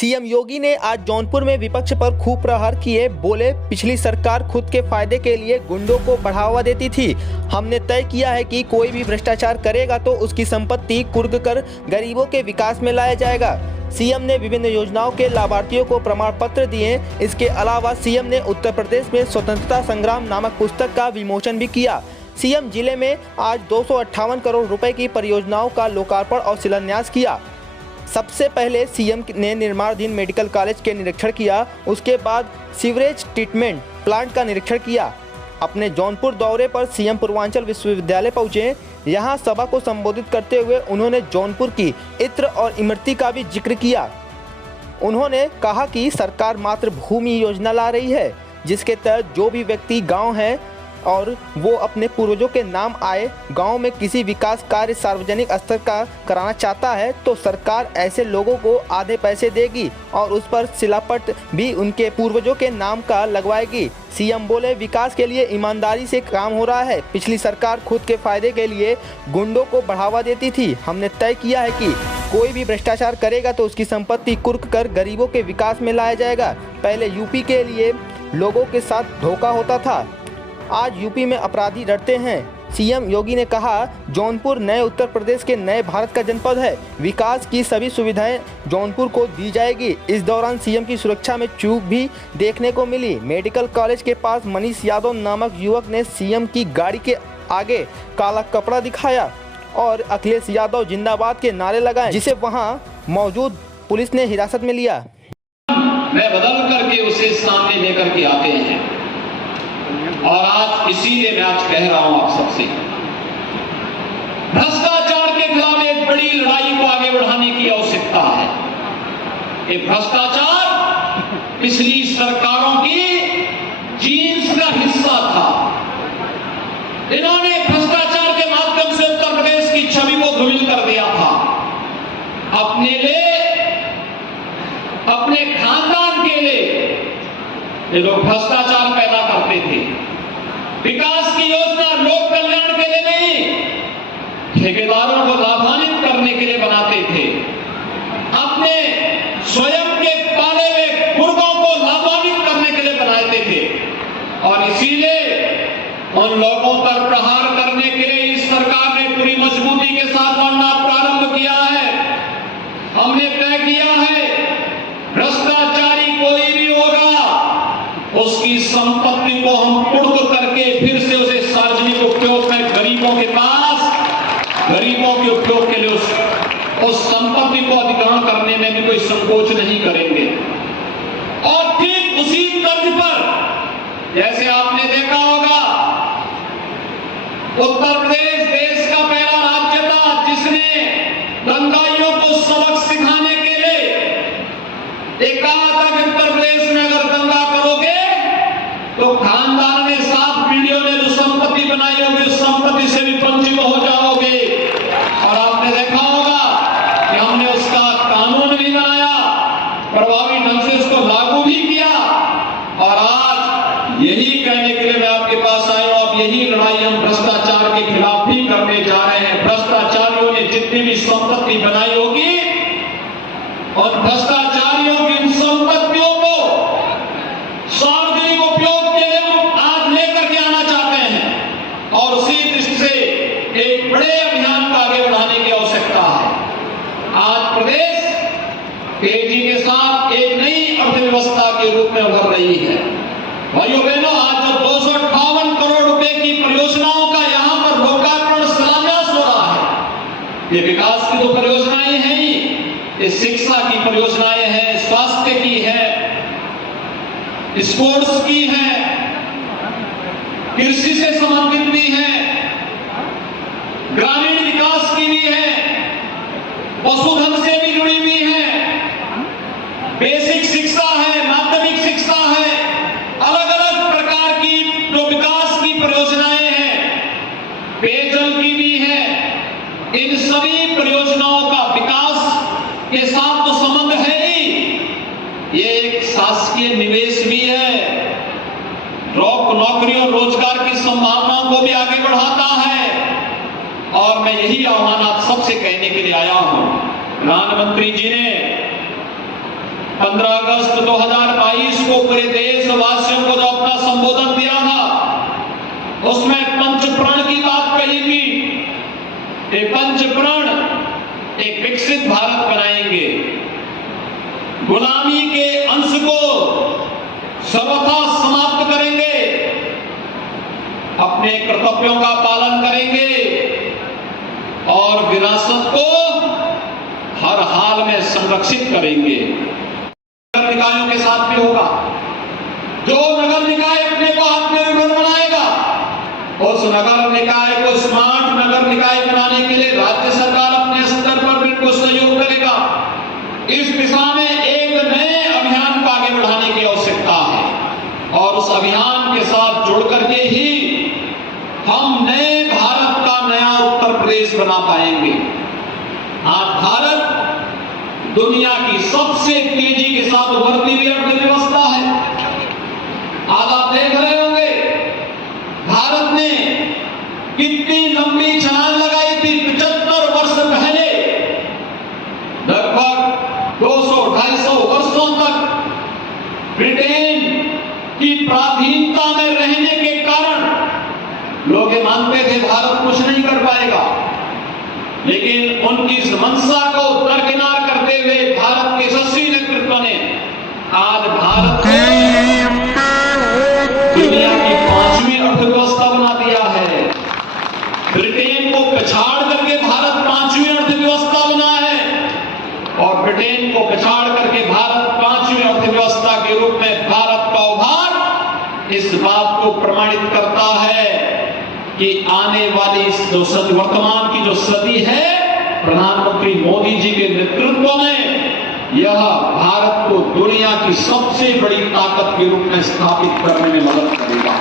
CM योगी ने आज जौनपुर में विपक्ष पर खूब प्रहार किए। बोले, पिछली सरकार खुद के फायदे के लिए गुंडों को बढ़ावा देती थी। हमने तय किया है कि कोई भी भ्रष्टाचार करेगा तो उसकी संपत्ति कुर्क कर गरीबों के विकास में लाया जाएगा। सीएम ने विभिन्न योजनाओं के लाभार्थियों को प्रमाण पत्र दिए। इसके अलावा सीएम ने उत्तर प्रदेश में स्वतंत्रता संग्राम नामक पुस्तक का विमोचन भी किया। सीएम जिले में आज 258 करोड़ रुपए की परियोजनाओं का लोकार्पण और शिलान्यास किया। सबसे पहले सीएम ने निर्माणाधीन मेडिकल कॉलेज के निरीक्षण किया। उसके बाद सीवरेज ट्रीटमेंट प्लांट का निरीक्षण किया। अपने जौनपुर दौरे पर सीएम पूर्वांचल विश्वविद्यालय पहुंचे। यहां सभा को संबोधित करते हुए उन्होंने जौनपुर की इत्र और इमरती का भी जिक्र किया। उन्होंने कहा कि सरकार मातृभूमि योजना ला रही है, जिसके तहत जो भी व्यक्ति गाँव है और वो अपने पूर्वजों के नाम आए गांव में किसी विकास कार्य सार्वजनिक स्तर का कराना चाहता है तो सरकार ऐसे लोगों को आधे पैसे देगी और उस पर शिलापट भी उनके पूर्वजों के नाम का लगवाएगी। सीएम बोले, विकास के लिए ईमानदारी से काम हो रहा है। पिछली सरकार खुद के फायदे के लिए गुंडों को बढ़ावा देती थी। हमने तय किया है कि कोई भी भ्रष्टाचार करेगा तो उसकी संपत्ति कुर्क कर गरीबों के विकास में लाया जाएगा। पहले यूपी के लिए लोगों के साथ धोखा होता था, आज यूपी में अपराधी डरते हैं। सीएम योगी ने कहा, जौनपुर नए उत्तर प्रदेश के नए भारत का जनपद है। विकास की सभी सुविधाएं जौनपुर को दी जाएगी। इस दौरान सीएम की सुरक्षा में चूक भी देखने को मिली। मेडिकल कॉलेज के पास मनीष यादव नामक युवक ने सीएम की गाड़ी के आगे काला कपड़ा दिखाया और अखिलेश यादव जिंदाबाद के नारे लगाए, जिसे वहां मौजूद पुलिस ने हिरासत में लिया। मैं बदल करके उसे सामने लेकर के आते हैं और आज इसीलिए मैं आज कह रहा हूं आप सबसे, भ्रष्टाचार के खिलाफ एक बड़ी लड़ाई को आगे बढ़ाने की आवश्यकता है। ये भ्रष्टाचार पिछली सरकारों की जीन्स का हिस्सा था। इन्होंने भ्रष्टाचार के माध्यम से उत्तर प्रदेश की छवि को धूमिल कर दिया था। अपने लिए, अपने खानदान के लिए ये लोग भ्रष्टाचार पैदा करते थे। विकास की योजना लोक कल्याण के लिए नहीं, ठेकेदारों को लाभान्वित करने के लिए बनाते थे। अपने स्वयं के पाले हुए कुर्कों को लाभान्वित करने के लिए बनाते थे और इसीलिए उन लोगों पर प्रहार करने के लिए इस सरकार ने पूरी मजबूती के साथ लड़ना प्रारंभ किया है। हमने तय किया है, भ्रष्टाचारी कोई भी होगा उसकी संपत्ति को हम कुर्क करके फिर से उसे सार्वजनिक उपयोग में गरीबों के पास, गरीबों के उपयोग के लिए उस संपत्ति को अधिग्रहण करने में भी कोई संकोच नहीं करेंगे। और ठीक उसी तर्ज पर जैसे आपने देखा होगा, उत्तर प्रदेश देश का पहला राज्य था जिसने दंगाइयों को सबक सिखाने के लिए एक कहा था कि उत्तर प्रदेश में अगर दंगा करोगे तो खानदान में 7 पीढ़ियों ने जो संपत्ति बनाई होगी उस संपत्ति से भी वंचित हो जाओगे। और आपने देखा होगा कि हमने उसका कानून भी बनाया, प्रभावी ढंग से उसको लागू भी किया और आज यही कहने के लिए मैं आपके पास आया हूं। अब यही लड़ाई हम भ्रष्टाचार के खिलाफ भी करने जा रहे हैं। भ्रष्टाचारियों ने जितनी भी संपत्ति बनाई होगी और भ्रष्टाचारियों की इन संपत्तियों को सार्वजनिक उपयोग के लिए हम आज लेकर के आना चाहते हैं और उसी दृष्टि से एक बड़े अभियान को आगे बढ़ाने की आवश्यकता है। आज प्रदेश तेजी के साथ एक नई अर्थव्यवस्था के रूप में उभर रही है। भाइयों बहनों, आज जब 258 करोड़ रुपए की परियोजनाओं का यहां पर लोकार्पण शिलान्यास हो रहा है, ये विकास की तो परियोजनाएं हैं ही, ये शिक्षा की परियोजनाएं हैं, स्वास्थ्य की है, स्पोर्ट्स की है, कृषि से संबंधित भी है, ग्रामीण विकास की भी है, पशुधन से भी जुड़ी हुई है, बेसिक शिक्षा है, माध्यमिक शिक्षा है, अलग अलग प्रकार की जो विकास की परियोजनाएं हैं, पेयजल की भी है। इन सभी परियोजनाओं का विकास के साथ तो संबंध है ही, ये एक शासकीय निवेश भी है, नौकरियों रोजगार की संभावनाओं को भी आगे बढ़ाता है। और मैं यही आह्वान आप सबसे कहने के लिए आया हूं। प्रधानमंत्री जी ने 15 अगस्त 2022 को पूरे देशवासियों को जो अपना संबोधन दिया था, उसमें पंचप्रण की बात कही थी। ये पंचप्रण एक विकसित भारत बनाएंगे, गुलामी के अंश को सर्वथा समाप्त करेंगे, अपने कर्तव्यों का पालन करेंगे और विरासत को हर हाल में संरक्षित करेंगे। नगर निकायों के साथ भी होगा। जो नगर निकाय अपने को आत्मनिर्भर बनाएगा, उस नगर निकाय को स्मार्ट नगर निकाय बनाने के लिए राज्य सरकार अपने स्तर पर बिल्कुल सहयोग करेगा। इस दिशा में एक नए अभियान को आगे बढ़ाने की आवश्यकता है और उस अभियान के साथ जुड़ करके ही हम नए भारत का नया उत्तर प्रदेश बना पाएंगे। आज भारत दुनिया की सबसे तेजी के साथ उभरती हुई अर्थव्यवस्था है। आज आप देख रहे होंगे भारत ने कितनी लंबी छलांग लगाई थी। 75 वर्ष पहले लगभग 200-250 वर्षों तक ब्रिटेन की पराधीनता में रहने के कारण लोग ये मानते थे भारत कुछ नहीं कर पाएगा, लेकिन उनकी इस मंशा को दरकिनार करते हुए भारत के यशस्वी नेतृत्व ने आज भारत को दुनिया की 5वीं अर्थव्यवस्था बना दिया है। ब्रिटेन को पछाड़ करके भारत 5वीं अर्थव्यवस्था बना है और ब्रिटेन को पछाड़ करके भारत 5वीं अर्थव्यवस्था के रूप में भारत का उभार इस बात को प्रमाणित करता है कि आने वाली जो वर्तमान की जो सदी है, प्रधानमंत्री मोदी जी के नेतृत्व में यह भारत को दुनिया की सबसे बड़ी ताकत के रूप में स्थापित करने में मदद करेगा।